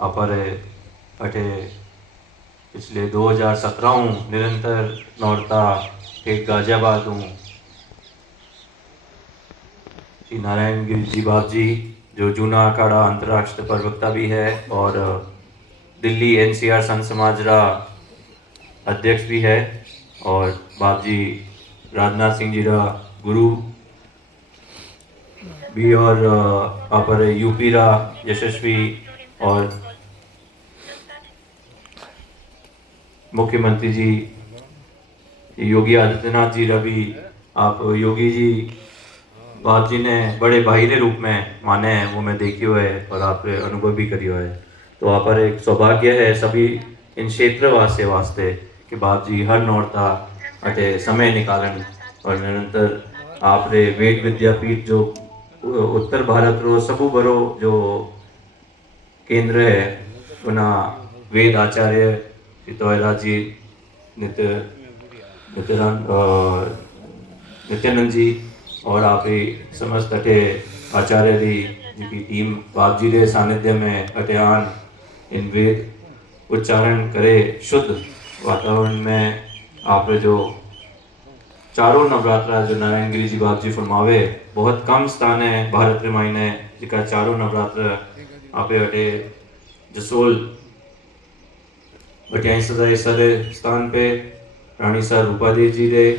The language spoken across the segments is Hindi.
अपर अठे पिछले 2017 निरंतर नौरता एक गाजियाबाद हूँ श्री नारायण गिरी जी बाप जी जो जूना अखाड़ा अंतर्राष्ट्रीय प्रवक्ता भी है और दिल्ली NCR संत समाज रा अध्यक्ष भी है और बाप जी राजनाथ सिंह जी रा गुरु भी और अपर यूपी रा यशस्वी और मुख्यमंत्री जी योगी आदित्यनाथ जी रवि आप योगी जी बाप जी ने बड़े भाई के रूप में माने हैं, वो मैं देखियो है और आप अनुभव भी करियो है। तो आप पर एक सौभाग्य है सभी इन क्षेत्र वास्ते वास्ते कि बाप जी हर नौरता अटे समय निकालन और निरंतर आप रे वेद विद्यापीठ जो उत्तर भारत रो सबू बड़ो जो केंद्र है उना वेद आचार्य चितौरा जी नित्यानंद जी और आप ही समस्त अटे आचार्य री जी टीम बाप जी के सानिध्य में अटेयान इन वेद उच्चारण करे शुद्ध वातावरण में आप जो चारों नवरात्रा जो नारायण गिरी जी बाप जी फरमावे बहुत कम स्थान है भारत रे मायने जिका चारों नवरात्र आप अटे जसोल बटियाई सदाई सारे स्थान पे रानी सर रूपादेव जी रे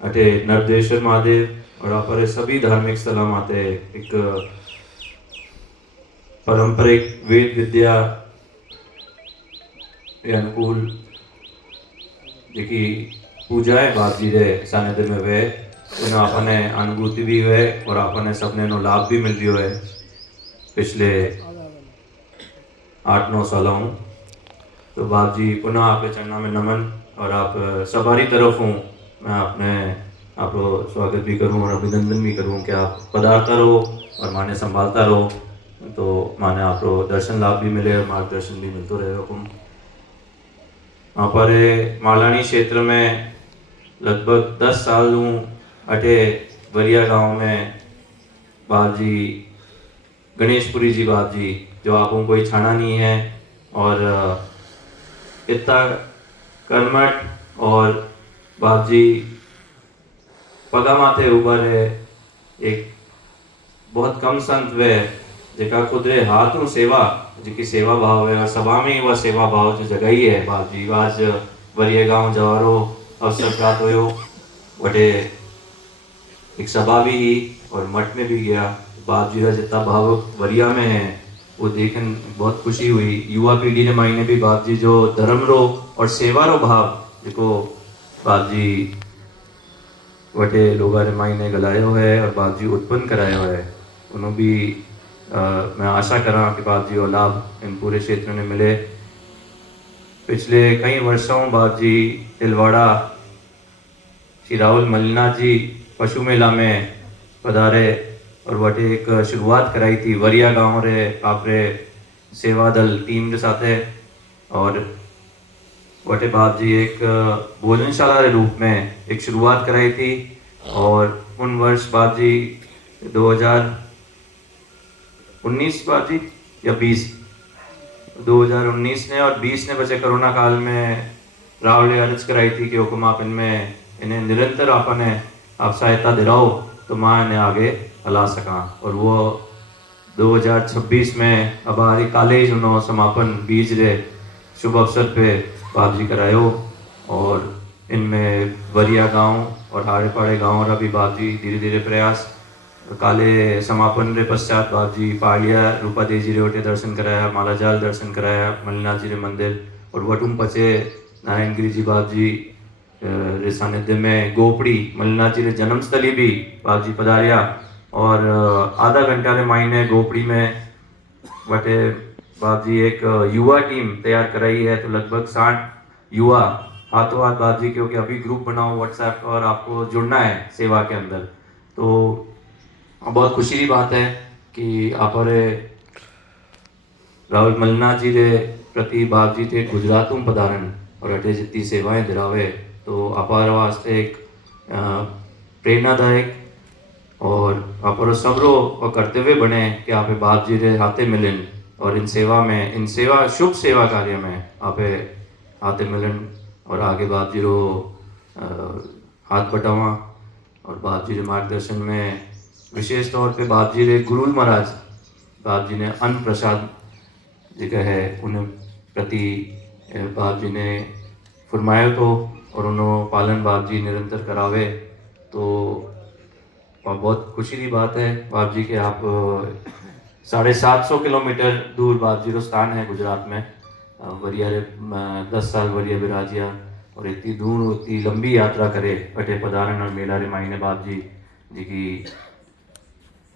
अटे नरदेश्वर महादेव और आप सभी धार्मिक स्थल माते एक पारंपरिक वेद विद्या के अनुकूल देखी पूजा है बाप जी रे सानिध्य में वे उन्हें अपने अनुभूति भी हुए और अपने सपने नो लाभ भी मिल रही है पिछले 8-9 सालों। तो बाप जी पुनः आपके चरणों में नमन और आप सवारी तरफ हूँ मैं आपने आपको स्वागत भी करूँ और अभिनंदन भी करूँ कि आप पधारता रहो और माने संभालता रहो तो माने आपको दर्शन लाभ भी मिले और मार्गदर्शन भी मिलते रहे हुकुम। वहाँ पर मालानी क्षेत्र में लगभग 10 साल हूँ अटे वरिया गांव में बाप जी गणेशपुरी जी बाप जी जो आपको कोई छाना नहीं है और इतना कर्मठ और बाप जी पगा माथे ऊपर है एक बहुत कम संत वे जेका खुदरे हाथों सेवा जिकी सेवा भाव है और सभा में ही वह सेवा भाव जो जगह है बाप जी आज वरिया गांव जवारो अवसर प्राप्त हो वटे एक सभा भी ही और मठ में भी गया बाप जी का जितना भाव वरिया में है वो देखन बहुत खुशी हुई। युवा पीढ़ी ने मायने भी बाप जी जो धर्म रो और सेवा रो भाव जिको बाप जी वटे लोगों ने मायने गलायो है और बाप जी उत्पन्न करायो है उन्होंने भी मैं आशा करा कि बाप जी को लाभ इन पूरे क्षेत्र में मिले। पिछले कई वर्षों बाप जी तिलवाड़ा श्री राहुल मलिनाथ जी पशु मेला में पधारे और वटे एक शुरुआत कराई थी वरिया गांव रे आपरे सेवा दल टीम के साथ और वटे बाप जी एक भोजनशाला के रूप में एक शुरुआत कराई थी और उन वर्ष बाप जी 2019 बाप जी या 2019 ने और 20 ने बचे कोरोना काल में राहुल ने अर्ज कराई थी कि हुक्म आप इनमें इन्हें निरंतर आपने आप सहायता दिलाओ तो माँ इन्हें आगे हला सका और वो 2026 में अब हमारी कॉलेज उन्होंने समापन बीज रे शुभ अवसर पे बाप जी करायो और इनमें वरिया गांव और हाड़े पाड़े गांव रा भी बाप जी धीरे धीरे प्रयास काले समापन रे पश्चात बाप जी पाड़िया रूपा देव जी रे ओटे दर्शन कराया मालाजाल दर्शन कराया मलिनाथ जी रे मंदिर और वटुम पचे नारायण गिरी जी बाप जी रे सानिध्य में गोपड़ी मलिनाथ जी रे जन्मस्थली भी बाप जी पधारिया और आधा घंटा रे मायने गोपड़ी में वटे बाप जी एक युवा टीम तैयार कराई है तो लगभग 60 युवा हाथों हाथ बाप जी क्योंकि अभी ग्रुप बनाओ व्हाट्सएप और आपको जुड़ना है सेवा के अंदर तो बहुत खुशी की बात है कि आप राहुल मलिनाथ जी रे प्रति बाप जी थे गुजरात में पधारण और अटे जितनी सेवाएं दिलावे तो अपार वास्ते एक प्रेरणादायक और आप सबरो और कर्तव्य बने कि आप बाप जी रे हाथे मिलन और इन सेवा शुभ सेवा कार्य में आपे हाथे मिलन और आगे बाप जी रो हाथ बटावा और बाप जी के मार्गदर्शन में विशेष तौर पे बाप जी रे गुरु महाराज बाप जी ने अन्न प्रसाद जिका है उन्हें प्रति बाप जी ने फरमाया तो और उन्होंने पालन बाप जी निरंतर करावे तो और बहुत खुशी की बात है बाप जी के आप 750 किलोमीटर दूर बाप जी रो स्थान है गुजरात में वरिया रे 10 साल वरिया बिराजिया और इतनी दूर इतनी लंबी यात्रा करे अटे पधारण और मेला रे मायने बाप जी जी की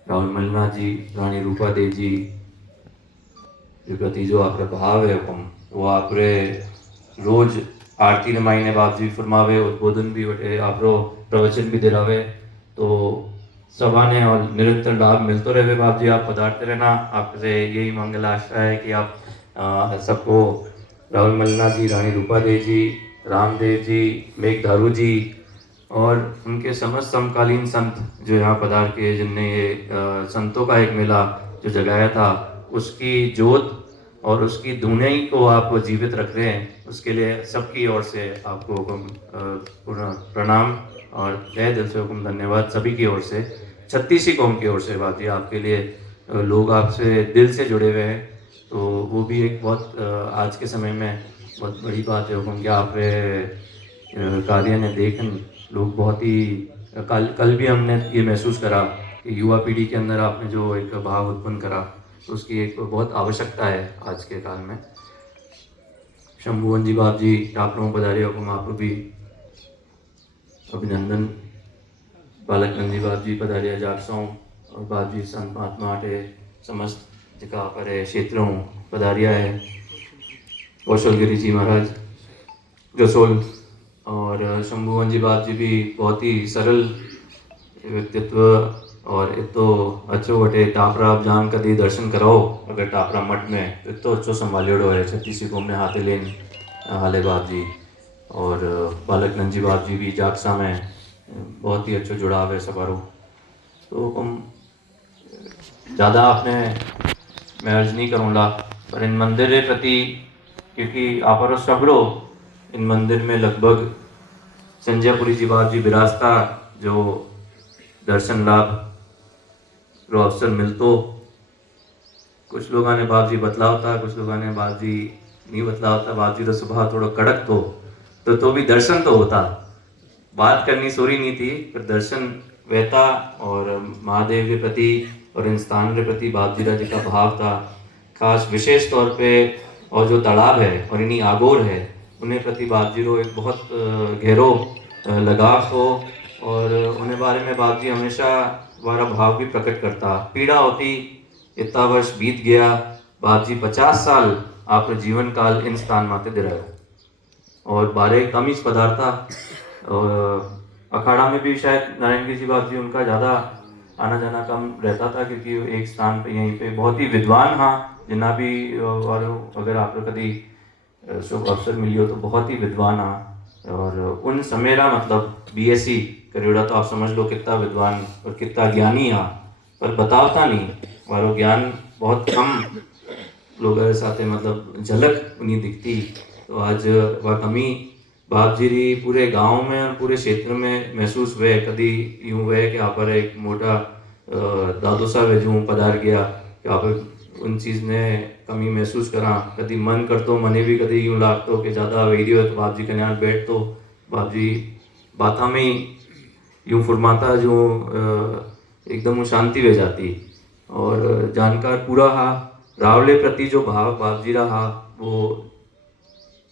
राहुल मलना जी रानी रूपा देव जी के प्रति जो आपका भाव है वो आप रोज आरती ने मायने बाप जी फरमावे उद्बोधन भी बटे आप प्रवचन भी दिलावे तो सभा ने और निरंतर लाभ मिलते रहे बाप जी आप पधारते रहना आपसे यही मंगल आशा है कि आप सबको राहुल मलना जी रानी रूपा देव जी रामदेव जी मेघधारू जी और उनके समस्त समकालीन संत जो यहाँ पधार के जिनने ये संतों का एक मेला जो जगाया था उसकी जोत और उसकी धुनाई को आप जीवित रख रहे हैं उसके लिए सबकी ओर से आपको पूर्ण प्रणाम और तहे दिल से हुक्म धन्यवाद सभी की ओर से 36 कौम की ओर से बात जी आपके लिए लोग आपसे दिल से जुड़े हुए हैं तो वो भी एक बहुत आज के समय में बहुत बड़ी बात है हुक्म कि आप कार्य ने देखन लोग बहुत ही कल भी हमने ये महसूस करा कि युवा पीढ़ी के अंदर आपने जो एक भाव उत्पन्न करा तो उसकी एक बहुत आवश्यकता है आज के काल में। शंभुवन जी बाप जी आप लोगों पधारे हुक्म आप भी अभिनंदन बालकनंद जी बाप जी पधारिया जागसों और बाप जी संत महात्मा आटे समस्त जिका पर क्षेत्रों पधारिया है कौशलगिरी जी महाराज जसोल और शंभुवन जी बाप जी भी बहुत ही सरल व्यक्तित्व और इतो अच्छो वटे टापरा आप जान कदी दर्शन कराओ अगर टापरा मठ में इतो अच्छो संभालियोड़ो है 36 को हमने हाथे लेन हाले बाप जी और बालकनंद जी बाप जी भी जागसा में बहुत ही अच्छो जुड़ाव है सबारो तो हम ज़्यादा आपने मैं अर्ज नहीं करूँगा पर इन मंदिर के प्रति क्योंकि आप सगड़ो इन मंदिर में लगभग संजयपुरी जी बाप जी विरासता जो दर्शन लाभ रो अवसर मिलतो कुछ लोगों ने बाप जी बतलाव था कुछ लोगों ने बाप जी नहीं बतलाव था बाप जी का स्वभाव थोड़ा कड़क तो भी दर्शन तो होता बात करनी सोरी नहीं थी पर दर्शन वहता और महादेव के प्रति और इन स्थान के प्रति बाप जी का जी का भाव था खास विशेष तौर पे और जो तालाब है और इन्हीं आगोर है उन्हें प्रति बाप जी को एक बहुत गहरो लगाव हो और उन्हें बारे में बाप जी हमेशा हमारा भाव भी प्रकट करता पीड़ा होती इतना वर्ष बीत गया बाप जी 50 साल आपने जीवन काल इन स्थान माते दे रहे हो और 12 कम पदार्था और अखाड़ा में भी शायद नारायण गिरी जी बाप जी उनका ज़्यादा आना जाना कम रहता था क्योंकि एक स्थान पे यहीं पे बहुत ही विद्वान हाँ जिन्ना भी और अगर आप कभी शुभ अवसर मिली हो तो बहुत ही विद्वान हाँ और उन समेरा मतलब BSc करियोड़ा तो आप समझ लो कितना विद्वान और कितना ज्ञानी हाँ पर बतावता नहीं वारो ज्ञान बहुत कम लोगों के साथ मतलब झलक उन्हीं दिखती तो आज वह कमी बाप जी री पूरे गांव में और पूरे क्षेत्र में महसूस हुए कभी यूं हुए कि आप पर एक मोटा दादो साहब जो पधार गया कि आप उन चीज़ ने कमी महसूस करा कभी मन करतो मने भी कभी यूं लागतो कि ज़्यादा वीडियो है तो बाप जी के नाल बैठ तो बाप जी बाता में ही यूं फरमाता जो एकदम शांति हो जाती और जानकार पूरा हा रावले प्रति जो भाव बाप जी रहा वो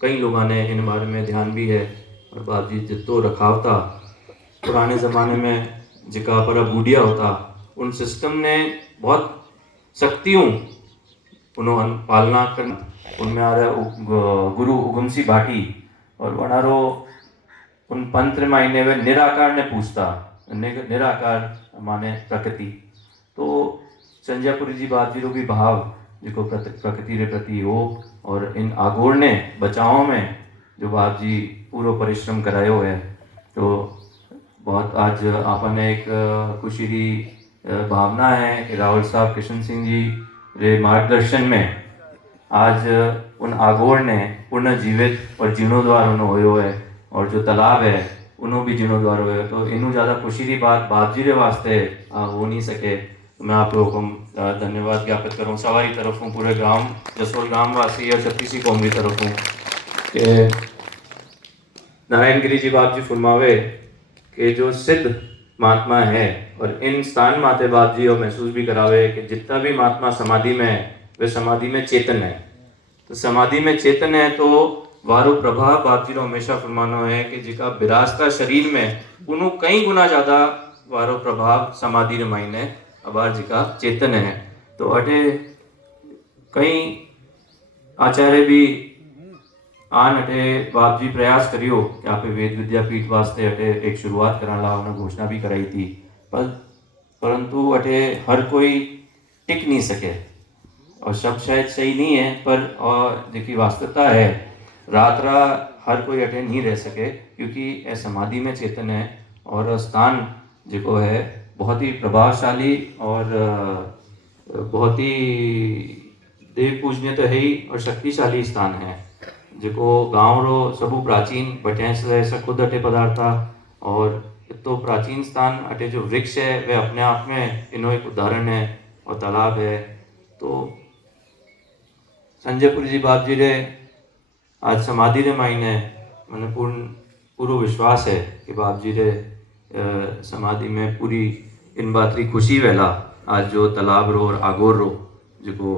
कई लोगों ने इन बारे में ध्यान भी है और बाप जी जितो रखाव था पुराने ज़माने में जिका पर बूढ़िया होता उन सिस्टम ने बहुत शक्तियों उन्होंने पालना करना उनमें आ रहा गुरु उगमसी भाटी और वनारो उन पंत्र मायने वे निराकार ने पूछता निराकार माने प्रकृति तो संजयपुरी जी बाप जी रो भी भाव जो प्रकृति के प्रति हो और इन आगोर ने बचाव में जो बाप जी पूरा परिश्रम करायो है तो बहुत आज आपने एक खुशी की भावना है कि राहुल साहब कृष्ण सिंह जी रे मार्गदर्शन में आज उन आगोर ने पूर्ण जीवित और जीर्णोद्वार उन्होंने होयो है और जो तालाब है उन्हों भी जीर्णोद्वार होयो, तो इनू ज़्यादा खुशी की बात बाप जी के वास्ते हो नहीं सके। तो मैं आप लोगों को धन्यवाद ज्ञापित करूँ सवारी तरफ हूँ, पूरे गांव जसोल गांव वासी और छत्तीसी कौम की तरफ हूँ कि नारायण गिरी जी बाप जी फरमावे कि जो सिद्ध महात्मा है और इन स्थान माते बाप जी और महसूस भी करावे कि जितना भी महात्मा समाधि में है वे समाधि में चेतन है। तो समाधि में चेतन है तो वारो प्रभाव बाप जी रो हमेशा फरमानो है कि जिका विरासता शरीर में उन्हों कई गुना ज्यादा वारो प्रभाव समाधि रे मायने अबार जिका चेतन है। तो अटे कई आचार्य भी आन अटे बाप जी प्रयास करियो कि आप वेद विद्यापीठ वास्ते अटे एक शुरुआत कराने ला उन्होंने घोषणा भी कराई थी, परंतु अटे हर कोई टिक नहीं सके और सब शायद सही नहीं है, पर और देखिए वास्तवता है रात रा हर कोई अटे नहीं रह सके क्योंकि यह समाधि में चेतन है और स्थान जो है बहुत ही प्रभावशाली और बहुत ही देव पूजनीय तो है ही और शक्तिशाली स्थान है जो गाँव रो सबू प्राचीन बटेंस ऐसा खुद अटे पदार्था और तो प्राचीन स्थान अटे जो वृक्ष है वे अपने आप में इनो एक उदाहरण है और तालाब है। तो संजयपुरी जी बाप जी रे आज समाधि रे मायने मैंने पूरो विश्वास है कि बाप जी रे समाधि में पूरी इन बात की खुशी वेला आज जो तालाब रो और आगोर रो जो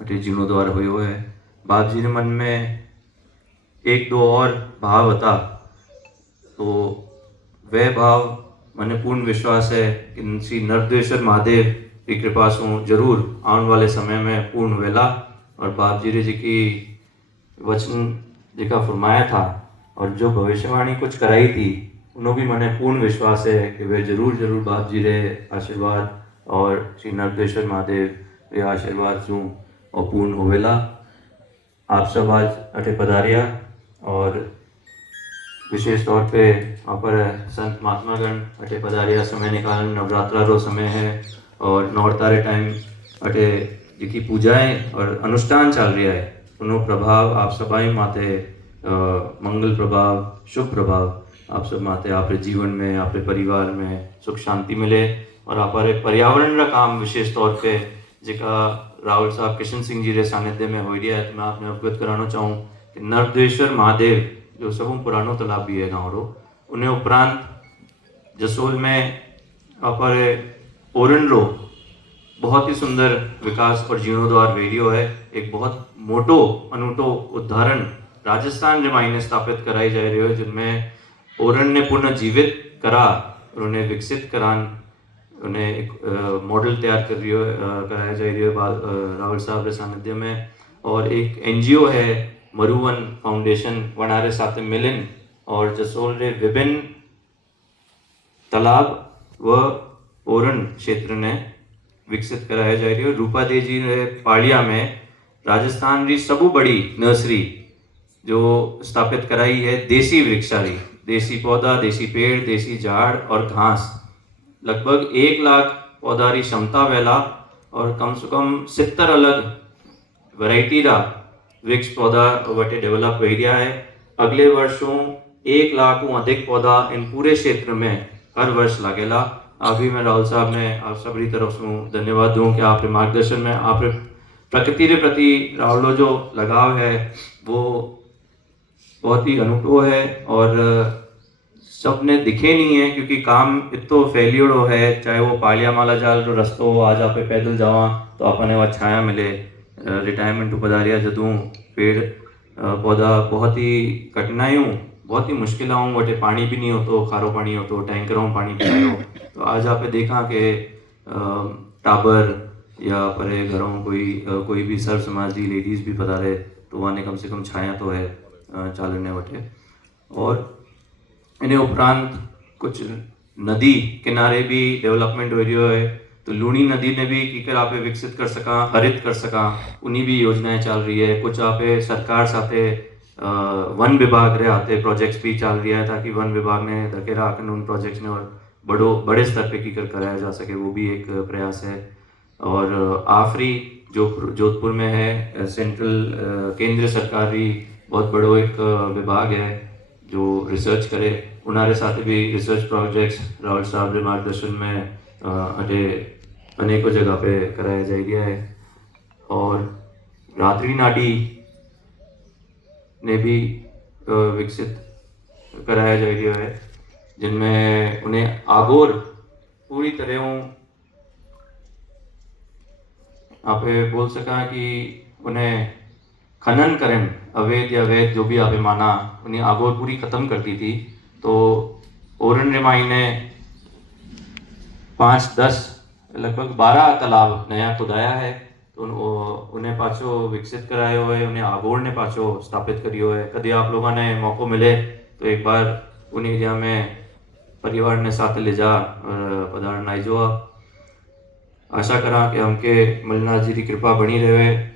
अटे जीर्णोद्वार हुए है। बाप जी ने मन में एक दो और भाव था, तो वह भाव मैंने पूर्ण विश्वास है कि श्री नर्मदेश्वर महादेव की कृपा से जरूर आने वाले समय में पूर्ण वेला और बाप जी जी की वचन जिका फरमाया था और जो भविष्यवाणी कुछ कराई थी उन्होंने भी मैंने पूर्ण विश्वास है कि वे जरूर जरूर बाप जी रे आशीर्वाद और श्री नर्मदेश्वर महादेव रे आशीर्वाद से और पूर्ण होवेला। आप सब आज अटे पधारिया और विशेष तौर पे वहाँ पर संत महात्मागण अटे पधारिया समय निकालन नवरात्रा रो समय है और नौरतारे टाइम अटे जिकी पूजाएं और अनुष्ठान चल रहा है उन्हों प्रभाव आप सबाई माते मंगल प्रभाव शुभ प्रभाव आप सब माते आप जीवन में आप परिवार में सुख शांति मिले और आप पर्यावरण का काम विशेष तौर पे जिका राहुल साहब किशन सिंह जी रे सानिध्य में हो रहा है। तो मैं आपने अवगत कराना चाहूँ कि नर्मदेश्वर महादेव जो सब पुरानो तालाब भी है गाँव रो उन्हें उपरांत जसोल में पर ओरन रो बहुत ही सुंदर विकास और जीर्णोद्वार वेरियो है। एक बहुत मोटो अनूठो उदाहरण राजस्थान रे मायने स्थापित कराई जा रही है जिनमें ओरन ने पुनः जीवित करा और उन्हें विकसित करान उन्हें एक मॉडल तैयार कर रही हो कराया जा रही है राहुल साहब के सानिध्य में। और एक एनजीओ है मरुवन फाउंडेशन वनारे साथ मिलन और जसोल रे विभिन्न तालाब व ओरन क्षेत्र ने विकसित कराया जा रही है। रूपा देव जी ने पाड़िया में राजस्थान की सबू बड़ी नर्सरी जो स्थापित कराई है देसी वृक्षारी, देसी पौधा, देसी पेड़, देसी झाड़ और घास, लगभग 1 लाख पौधा की क्षमता वेला और कम से कम 70 अलग वैरायटी रा वृक्ष पौधा वटे डेवलप हो रहा है। अगले वर्षों 1 लाख अधिक पौधा इन पूरे क्षेत्र में हर वर्ष लगेला। अभी मैं राहुल साहब ने आप सभी तरफ से धन्यवाद दूं कि आपके मार्गदर्शन में आप प्रकृति के प्रति राहुल जो लगाव है वो बहुत ही अनूठो है और सबने दिखे नहीं है क्योंकि काम इतो फैलियो है। चाहे वो पालिया माला जाल जो रस्तो हो आज आप पैदल जावा तो अपने वह छाया मिले, रिटायरमेंट पधारिया जदूँ पेड़ पौधा बहुत ही कठिनाइयों बहुत ही मुश्किलों वटे पानी भी नहीं हो तो खारो पानी हो तो टैंकरों में पानी पिलायो। तो आज आप देखा कि टाबर या परे घरों कोई भी सर्व समाजी लेडीज़ भी पधारे तो वहाँ कम से कम छाया तो है चालने वटे। और इन्हें उपरांत कुछ नदी किनारे भी डेवलपमेंट हो रही है तो लूणी नदी ने भी कीकर आप विकसित कर सका, हरित कर सका, उन्हीं भी योजनाएं चल रही है। कुछ आप सरकार साथे वन विभाग रे आते प्रोजेक्ट्स भी चल रही है ताकि वन विभाग ने धकेरा आकर उन प्रोजेक्ट्स ने और बड़े स्तर पे कीकर कराया जा सके, वो भी एक प्रयास है। और आफरी जो जोधपुर में है सेंट्रल केंद्र सरकारी बहुत बड़ो एक विभाग है जो रिसर्च करे उनारे साथ भी रिसर्च प्रोजेक्ट्स राहुल साहब के मार्गदर्शन में अटे अनेकों जगह पे कराया जा रहा है। और रात्रि नाडी ने भी विकसित कराया जा रहा है जिनमें उन्हें आगोर पूरी तरह आप बोल सका कि उन्हें खनन करें अवैध या वैध जो भी आपे माना उन्हें आगोर पूरी ख़त्म कर दी थी। तो ओरन रेमाई ने 5-10 लगभग 12 तालाब नया खुदाया है। तो उन्हें पाछो विकसित करायो है उन्हें आगोर ने पाछो स्थापित करियो है। कभी आप लोगों ने मौको मिले तो एक बार उन्हें एरिया में परिवार ने साथ ले जा पधारण आई जो। आशा करा कि हमके मल्लिनाथ जी की कृपा बनी रहे।